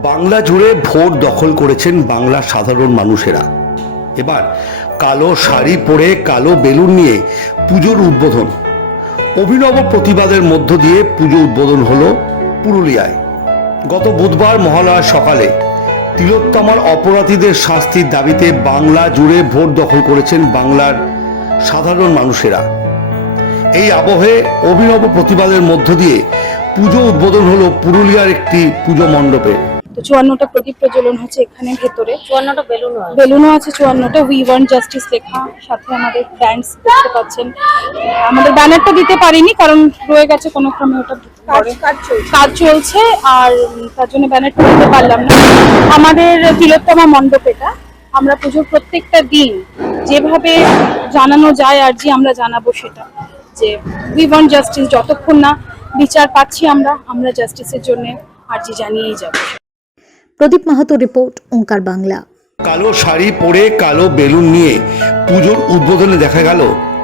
বাংলা জুড়ে ভোট দখল করেছেন বাংলার সাধারণ মানুষেরা। এবার কালো শাড়ি পরে কালো বেলুন নিয়ে পুজোর উদ্বোধন। অভিনব প্রতিবাদের মধ্য দিয়ে পুজো উদ্বোধন হলো পুরুলিয়ায়। গত বুধবার মহালয়ার সকালে তিলোত্তমার অপরাধীদের শাস্তির দাবিতে বাংলা জুড়ে ভোট দখল করেছেন বাংলার সাধারণ মানুষেরা। এই আবহে অভিনব প্রতিবাদের মধ্য দিয়ে পুজো উদ্বোধন হলো পুরুলিয়ার একটি পুজো মণ্ডপে। তো 54টা প্রদীপ প্রজ্বলন হচ্ছে এখানে ভেতরে, 54টা বেলুনও আছে, 54টা উই ওয়ান্ট জাস্টিস লেখা, সাথে আমাদের ব্যান্ডস দেখতে পাচ্ছেন। আমাদের ব্যানারটা দিতে পারিনি কারণ রয়ে গেছে কোনো ক্রমে, ওটা কাজ চলছে আর তার জন্য ব্যানারটা দিতে পারলাম না। আমাদের তিলোত্তমা মণ্ডপ এটা, আমরা পুজোর প্রত্যেকটা দিন যেভাবে জানানো যায় আর যে আমরা জানাবো সেটা যে উই ওয়ান্ট জাস্টিস, যতক্ষণ না বিচার পাচ্ছি আমরা জাস্টিসের জন্য আর্জি জানিয়েই যাব। প্রদীপ মাহাতো রিপোর্ট, ওঙ্কার বাংলা। কালো শাড়ি পরে কালো বেলুন নিয়ে পুজোর উদ্বোধনে দেখা গেল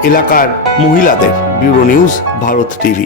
এলাকার মহিলাদের। Bureau news, Bharat TV.